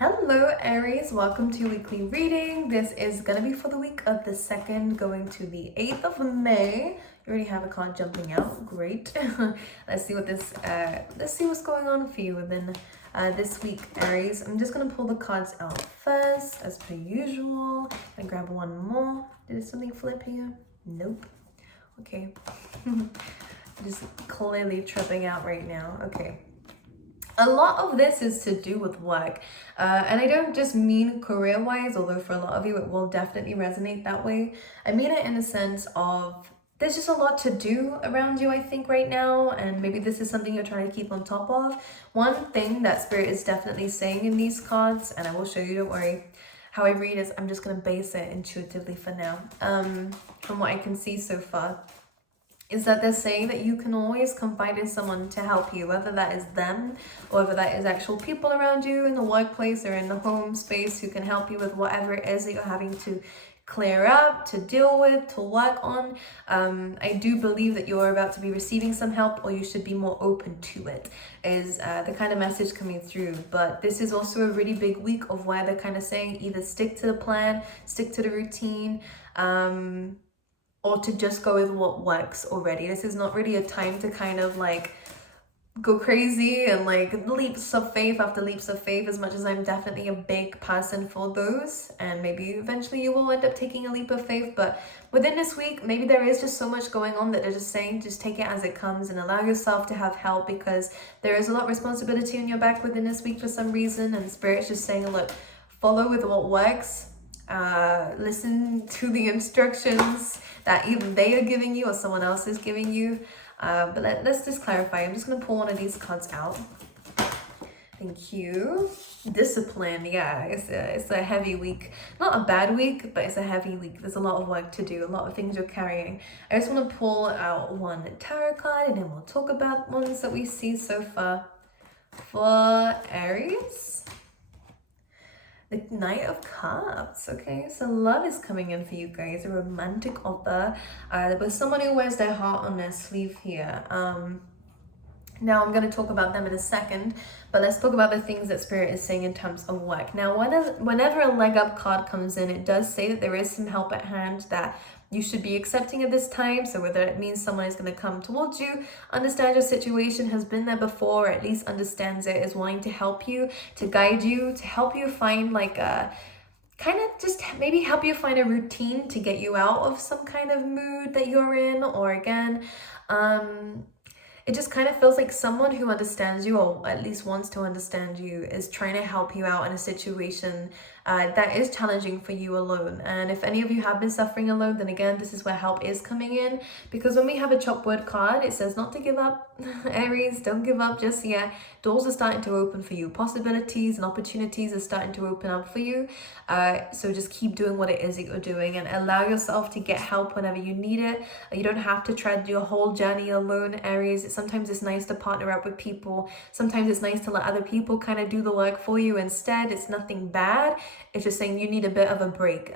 Hello Aries, welcome to your weekly reading. This is going to be for the week of the 2nd going to the 8th of May. You already have a card jumping out. Great. Let's see what's going on for you within this week, Aries. I'm just going to pull the cards out first as per usual. And grab one more. Did something flip here? Nope. Okay. Just clearly tripping out right now. Okay. A lot of this is to do with work. And I don't just mean career-wise, although for a lot of you it will definitely resonate that way. I mean it in the sense of there's just a lot to do around you, I think, right now. And maybe this is something you're trying to keep on top of. One thing that Spirit is definitely saying in these cards, and I will show you, don't worry, how I read is I'm just going to base it intuitively for now. From what I can see so far, is that they're saying that you can always confide in someone to help you, whether that is them or whether that is actual people around you in the workplace or in the home space who can help you with whatever it is that you're having to clear up, to deal with, to work on. I do believe that you're about to be receiving some help, or you should be more open to it, is the kind of message coming through. But this is also a really big week of where they're kind of saying either stick to the plan, stick to the routine, or to just go with what works already. This is not really a time to kind of like go crazy and like leaps of faith after leaps of faith, as much as I'm definitely a big person for those, and maybe eventually you will end up taking a leap of faith. But within this week, maybe there is just so much going on that they're just saying just take it as it comes and allow yourself to have help, because there is a lot of responsibility on your back within this week for some reason, and Spirit's just saying, look, follow with what works. Listen to the instructions that either they are giving you or someone else is giving you. But let's just clarify. I'm just going to pull one of these cards out. Thank you. Discipline. Yeah, it's a heavy week. Not a bad week, but it's a heavy week. There's a lot of work to do, a lot of things you're carrying. I just want to pull out one tarot card, and then we'll talk about ones that we see so far for Aries. The Knight of Cups. Okay, so love is coming in for you guys. A romantic offer. There was someone who wears their heart on their sleeve here. Now I'm going to talk about them in a second, but let's talk about the things that Spirit is saying in terms of work. Now, whenever a leg up card comes in, it does say that there is some help at hand that you should be accepting at this time. So whether it means someone is going to come towards you, understand your situation, has been there before, or at least understands it, is wanting to help you, to guide you, to help you find like a kind of just maybe help you find a routine to get you out of some kind of mood that you're in, or again, it just kind of feels like someone who understands you, or at least wants to understand you, is trying to help you out in a situation that is challenging for you alone. And if any of you have been suffering alone, then again, this is where help is coming in. Because when we have a chop wood card, it says not to give up. Aries, don't give up just yet. Doors are starting to open for you. Possibilities and opportunities are starting to open up for you. So just keep doing what it is that you're doing, and allow yourself to get help whenever you need it. You don't have to tread your whole journey alone, Aries. Sometimes it's nice to partner up with people. Sometimes it's nice to let other people kind of do the work for you instead. It's nothing bad. It's just saying you need a bit of a break.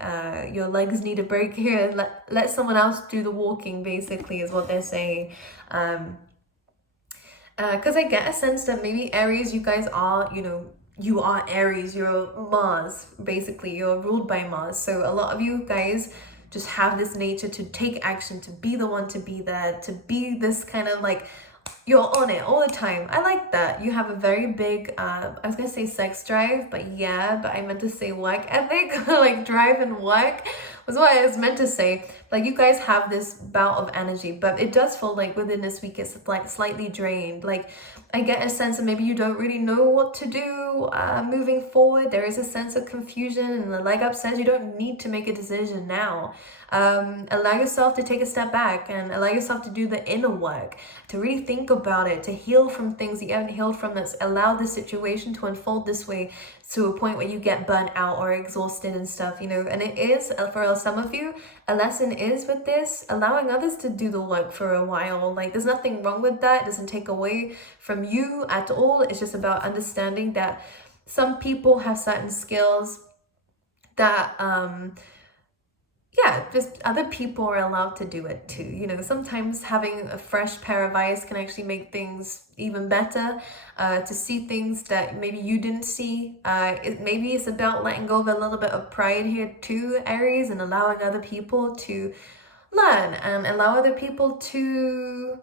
Your legs need a break here. Let someone else do the walking, basically, is what they're saying. Because I get a sense that maybe Aries, you guys are, you are Aries, you're Mars, basically, you're ruled by Mars. So a lot of you guys just have this nature to take action, to be the one to be there, to be this kind of like, you're on it all the time. I like that. You have a very big, I was gonna say sex drive, but I meant to say work ethic, like drive and work was what I was meant to say. Like you guys have this bout of energy, but it does feel like within this week it's like slightly drained. Like I get a sense of maybe you don't really know what to do moving forward. There is a sense of confusion, and the leg up says you don't need to make a decision now. Allow yourself to take a step back and allow yourself to do the inner work, to really think about it, to heal from things that you haven't healed from, that's allowed the situation to unfold this way to a point where you get burnt out or exhausted and stuff, and it is, for some of you, a lesson is with this, allowing others to do the work for a while. Like there's nothing wrong with that. It doesn't take away from you at all. It's just about understanding that some people have certain skills that yeah, just other people are allowed to do it too. You know, sometimes having a fresh pair of eyes can actually make things even better. To see things that maybe you didn't see. Maybe it's about letting go of a little bit of pride here too, Aries, and allowing other people to learn and allow other people to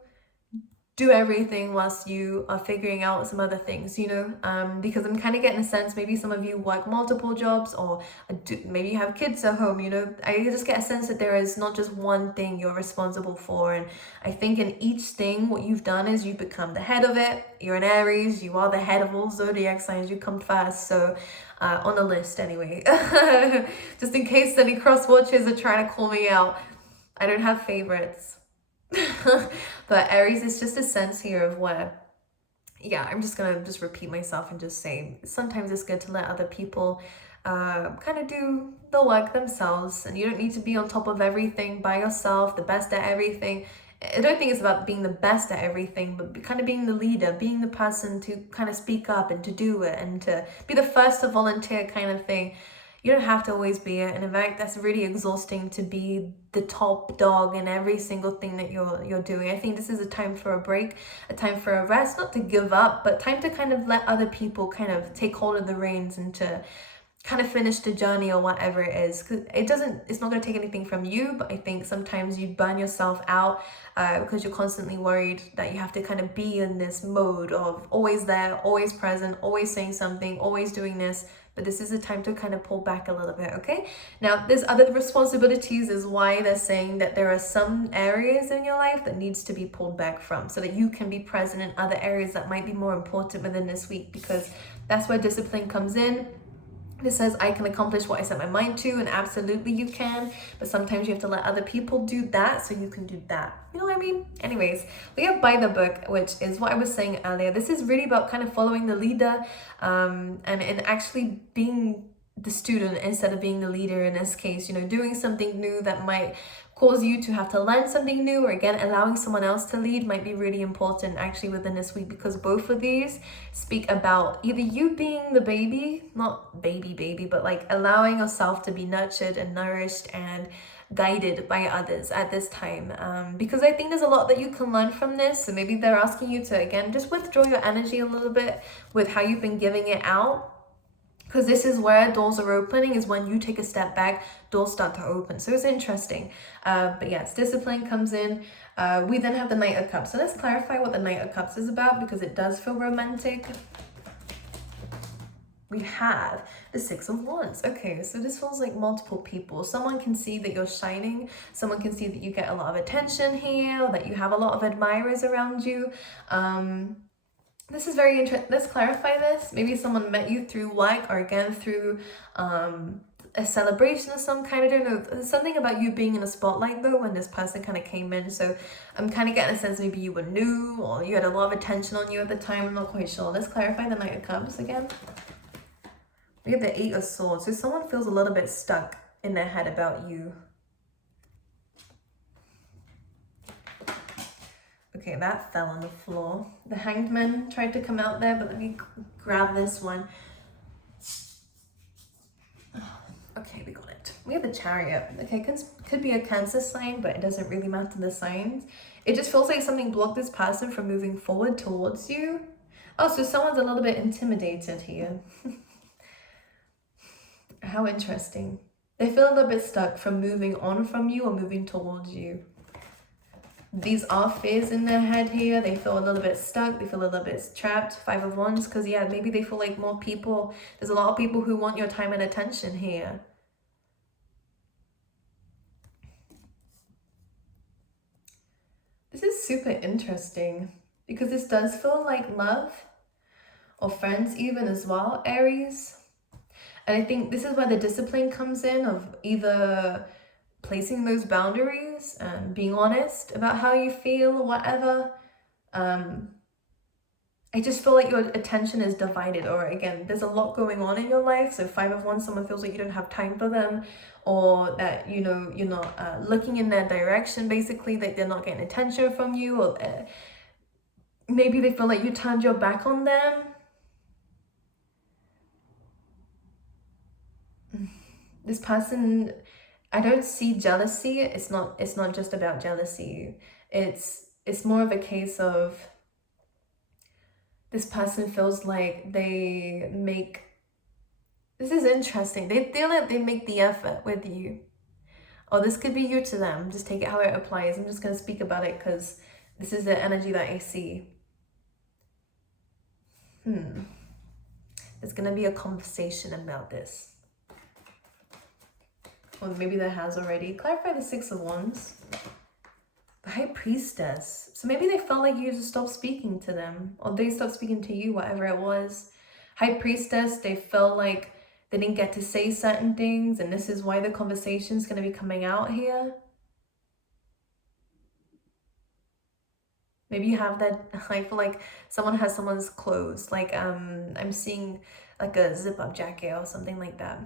do everything whilst you are figuring out some other things, you know, because I'm kind of getting a sense maybe some of you work multiple jobs, or maybe you have kids at home, you know. I just get a sense that there is not just one thing you're responsible for, and I think in each thing what you've done is you become the head of it. You're an Aries, you are the head of all zodiac signs, you come first. So on the list anyway. Just in case any cross watchers are trying to call me out, I don't have favorites. But Aries is just a sense here of where, yeah, I'm just gonna repeat myself and just say sometimes it's good to let other people kind of do the work themselves, and you don't need to be on top of everything by yourself, the best at everything. I don't think it's about being the best at everything, but kind of being the leader, being the person to kind of speak up and to do it and to be the first to volunteer kind of thing. You don't have to always be it, and in fact that's really exhausting to be the top dog in every single thing that you're doing. I think this is a time for a break, a time for a rest, not to give up, but time to kind of let other people kind of take hold of the reins and to kind of finish the journey or whatever it is, because it's not going to take anything from you, but I think sometimes you burn yourself out because you're constantly worried that you have to kind of be in this mode of always there, always present, always saying something, always doing this. But this is a time to kind of pull back a little bit, okay? Now, there's other responsibilities is why they're saying that there are some areas in your life that needs to be pulled back from so that you can be present in other areas that might be more important within this week, because that's where discipline comes in. This says I can accomplish what I set my mind to, and absolutely you can, but sometimes you have to let other people do that so you can do that. You know what I mean? Anyways, we have by the book, which is what I was saying earlier. This is really about kind of following the leader and actually being the student instead of being the leader in this case, you know, doing something new that might cause you to have to learn something new, or again allowing someone else to lead might be really important actually within this week, because both of these speak about either you being the baby, not baby, but like allowing yourself to be nurtured and nourished and guided by others at this time, because I think there's a lot that you can learn from this. So maybe they're asking you to again just withdraw your energy a little bit with how you've been giving it out, because this is where doors are opening, is when you take a step back, doors start to open. So it's interesting. But yes, discipline comes in. We then have the Knight of Cups. So let's clarify what the Knight of Cups is about, because it does feel romantic. We have the Six of Wands. Okay, so this feels like multiple people. Someone can see that you're shining. Someone can see that you get a lot of attention here, or that you have a lot of admirers around you. This is very interesting. Let's clarify this. Maybe someone met you through work, or again through a celebration of some kind. I don't know. There's something about you being in a spotlight though when this person kind of came in. So I'm kind of getting a sense maybe you were new, or you had a lot of attention on you at the time. I'm not quite sure. Let's clarify the Knight of Cups again. We have the Eight of Swords. So someone feels a little bit stuck in their head about you. Okay, that fell on the floor. The Hanged Man tried to come out there, but let me grab this one. Okay, we got it. We have the Chariot. Okay, could be a Cancer sign, but it doesn't really matter the signs. It just feels like something blocked this person from moving forward towards you. Oh, so someone's a little bit intimidated here. How interesting. They feel a little bit stuck from moving on from you or moving towards you. These are fears in their head here. They feel a little bit stuck. They feel a little bit trapped. Five of Wands, because yeah, maybe they feel like more people. There's a lot of people who want your time and attention here. This is super interesting, because this does feel like love or friends even as well, Aries. And I think this is where the discipline comes in, of either placing those boundaries and being honest about how you feel or whatever. I just feel like your attention is divided, or again, there's a lot going on in your life. So Five of Wands, someone feels like you don't have time for them, or that, you know, you're not looking in their direction, basically, that they're not getting attention from you, or maybe they feel like you turned your back on them. This person I don't see jealousy. It's not just about jealousy. It's more of a case of this person feels like they make, this is interesting. They feel like they make the effort with you. Or this could be you to them. Just take it how it applies. I'm just going to speak about it because this is the energy that I see. There's going to be a conversation about this. Or maybe there has already. Clarify the Six of Wands. The High Priestess. So maybe they felt like you just stopped speaking to them. Or they stopped speaking to you, whatever it was. High Priestess, they felt like they didn't get to say certain things. And this is why the conversation is going to be coming out here. Maybe you have that, I feel like someone has someone's clothes. Like, I'm seeing like a zip-up jacket or something like that.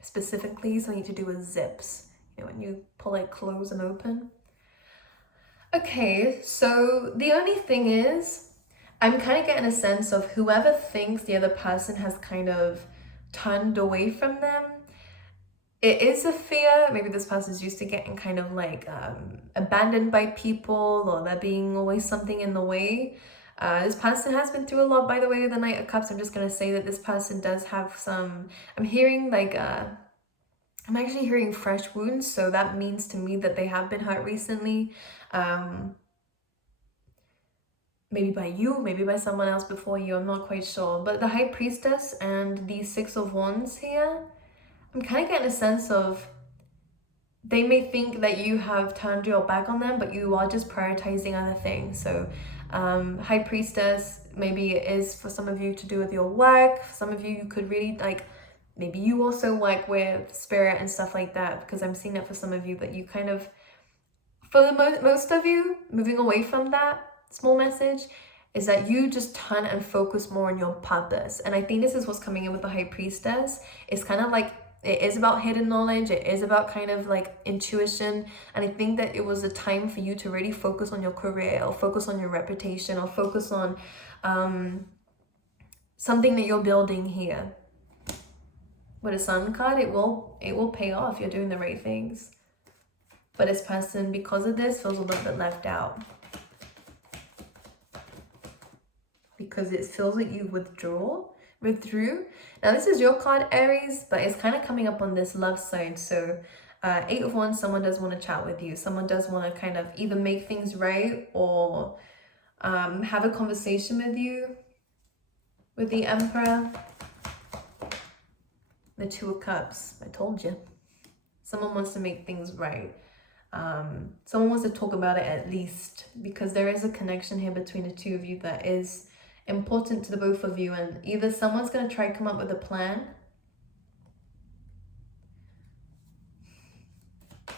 Specifically, something to do with zips. You know, when you pull like close and open. Okay, so the only thing is, I'm kind of getting a sense of whoever thinks the other person has kind of turned away from them. It is a fear. Maybe this person's used to getting kind of like abandoned by people, or there being always something in the way. This person has been through a lot, by the way, with the Knight of Cups. I'm just going to say that this person does have some, I'm hearing like, I'm actually hearing fresh wounds. So that means to me that they have been hurt recently. Maybe by you, maybe by someone else before you, I'm not quite sure. But the High Priestess and the Six of Wands here, I'm kind of getting a sense of they may think that you have turned your back on them, but you are just prioritizing other things. So High Priestess, maybe it is for some of you to do with your work. For some of you, you could really like, maybe you also work with spirit and stuff like that, because I'm seeing that for some of you, that you kind of, for the most of you, moving away from that small message is that you just turn and focus more on your purpose. And I think this is what's coming in with the High Priestess. It's kind of like, it is about hidden knowledge. It is about kind of like intuition. And I think that it was a time for you to really focus on your career, or focus on your reputation, or focus on something that you're building here. With a Sun card, it will pay off. You're doing the right things. But this person, because of this, feels a little bit left out. Because it feels like you withdrew. Now this is your card, Aries, but it's kind of coming up on this love side. So 8 of Wands, someone does want to chat with you. Someone does want to kind of either make things right, or have a conversation with you. With the Emperor, the Two of Cups, I told you. Someone wants to make things right. Someone wants to talk about it at least, because there is a connection here between the two of you that is important to the both of you, and either someone's going to try to come up with a plan.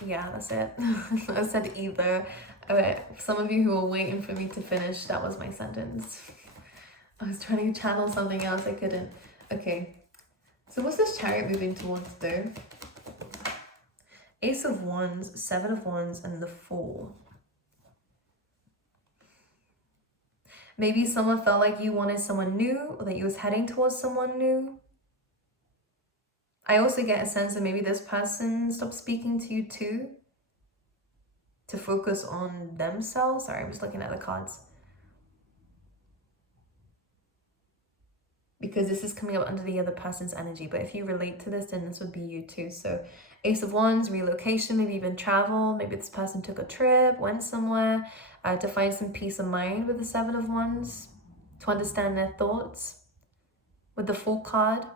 Yeah, that's it. I said either. Some of you who are waiting for me to finish, that was my sentence. I was trying to channel something else, I couldn't. Okay, so what's this Chariot moving towards though? Ace of Wands, 7 of Wands, and the Fool. Maybe someone felt like you wanted someone new, or that you was heading towards someone new. I also get a sense that maybe this person stopped speaking to you too, to focus on themselves. Sorry, I'm just looking at the cards. Because this is coming up under the other person's energy. But if you relate to this, then this would be you too. So Ace of Wands, relocation, maybe even travel. Maybe this person took a trip, went somewhere to find some peace of mind with the 7 of Wands, to understand their thoughts. With the Fool card,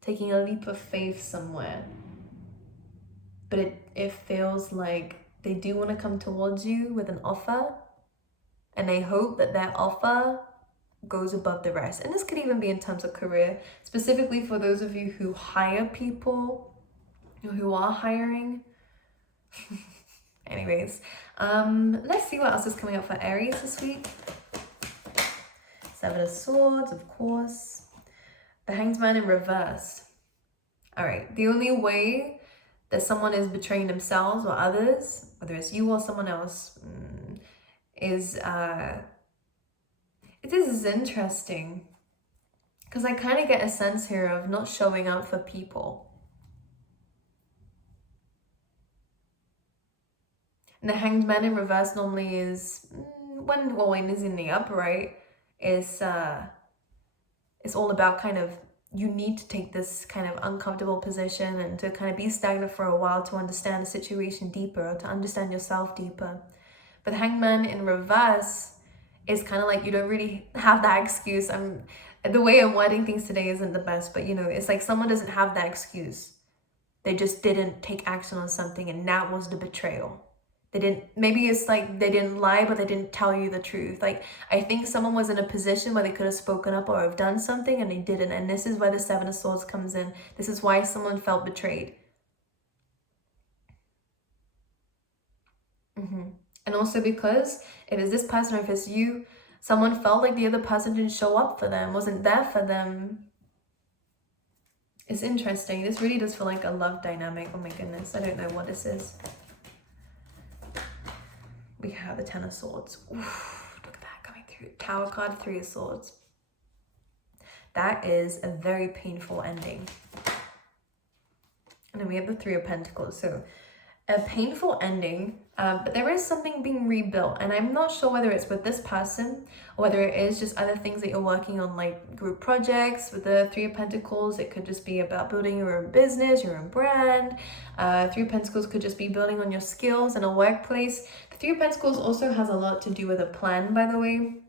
taking a leap of faith somewhere. But it feels like they do want to come towards you with an offer, and they hope that their offer goes above the rest. And this could even be in terms of career, specifically for those of you who hire people, or who are hiring. Anyways, let's see what else is coming up for Aries this week. 7 of Swords, of course. The Hanged Man in reverse. All right, the only way that someone is betraying themselves or others, whether it's you or someone else, is this is interesting, because I kind of get a sense here of not showing up for people. And the Hanged Man in reverse normally is when it's in the upright, it's all about kind of, you need to take this kind of uncomfortable position and to kind of be stagnant for a while to understand the situation deeper, or to understand yourself deeper. But the Hangman in reverse is kind of like, you don't really have that excuse. The way I'm wording things today isn't the best, but you know, it's like someone doesn't have that excuse. They just didn't take action on something, and that was the betrayal. Maybe it's like they didn't lie, but they didn't tell you the truth. Like, I think someone was in a position where they could have spoken up or have done something and they didn't. And this is where the Seven of Swords comes in. This is why someone felt betrayed. And also because if it's this person or if it's you, someone felt like the other person didn't show up for them, wasn't there for them. It's interesting. This really does feel like a love dynamic. Oh my goodness. I don't know what this is. We have the Ten of Swords. Oof, look at that coming through. Tower card, Three of Swords. That is a very painful ending. And then we have the Three of Pentacles. So a painful ending, but there is something being rebuilt. And I'm not sure whether it's with this person or whether it is just other things that you're working on, like group projects. With the Three of Pentacles, it could just be about building your own business, your own brand. Three of Pentacles could just be building on your skills in a workplace. The Three of Pentacles also has a lot to do with a plan, by the way.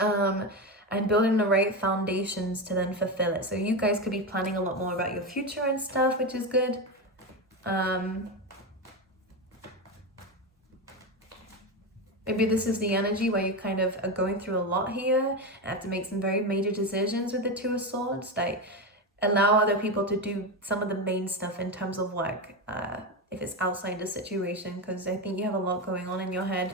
And building the right foundations to then fulfill it. So you guys could be planning a lot more about your future and stuff, which is good. Maybe this is the energy where you kind of are going through a lot here and have to make some very major decisions with the Two of Swords. Like, allow other people to do some of the main stuff in terms of work, if it's outside the situation, because I think you have a lot going on in your head.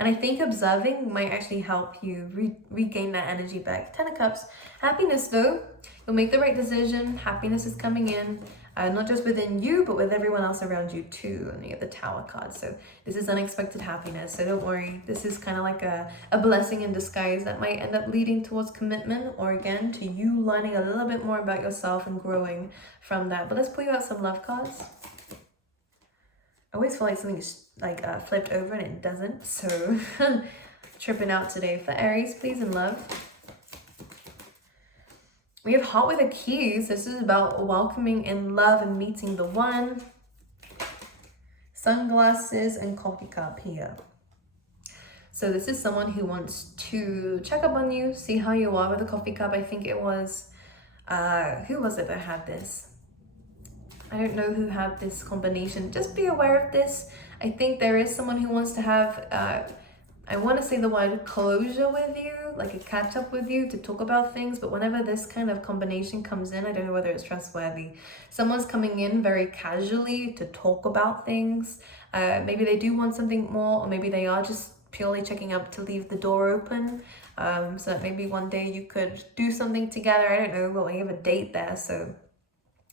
And I think observing might actually help you regain that energy back. Ten of Cups. Happiness though. You'll make the right decision. Happiness is coming in. Not just within you, but with everyone else around you too. And you get the Tower card. So this is unexpected happiness. So don't worry. This is kind of like a blessing in disguise that might end up leading towards commitment, or again, to you learning a little bit more about yourself and growing from that. But let's pull you out some love cards. I always feel like something's like flipped over and it doesn't. So tripping out today. For Aries, please, in love. We have Heart with the Keys. This is about welcoming in love and meeting the one. Sunglasses and coffee cup here. So this is someone who wants to check up on you, see how you are with the coffee cup. I think it was, who was it that had this? I don't know who had this combination. Just be aware of this. I think there is someone who wants to have, I want to say the word closure with you, like a catch up with you to talk about things. But whenever this kind of combination comes in, I don't know whether it's trustworthy. Someone's coming in very casually to talk about things. Maybe they do want something more, or maybe they are just purely checking up to leave the door open. So that maybe one day you could do something together. I don't know, but we have a date there. So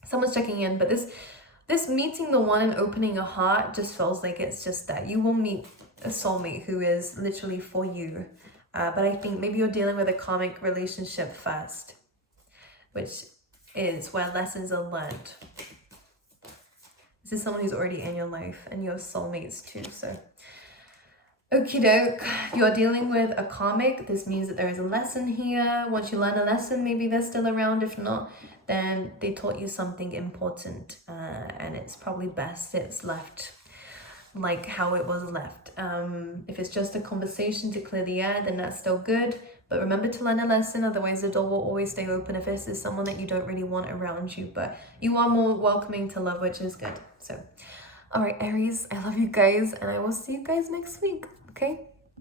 someone's checking in, but this meeting the one and opening your heart just feels like it's just that you will meet a soulmate who is literally for you. But I think maybe you're dealing with a karmic relationship first, which is where lessons are learned. This is someone who's already in your life, and you're soulmates too. So okie doke, you're dealing with a karmic. This means that there is a lesson here. Once you learn a lesson, maybe they're still around. If not, then they taught you something important, and it's probably best it's left like how it was left. If it's just a conversation to clear the air, then that's still good. But remember to learn a lesson, otherwise the door will always stay open if this is someone that you don't really want around you. But you are more welcoming to love, which is good. So, all right, Aries, I love you guys, and I will see you guys next week, okay?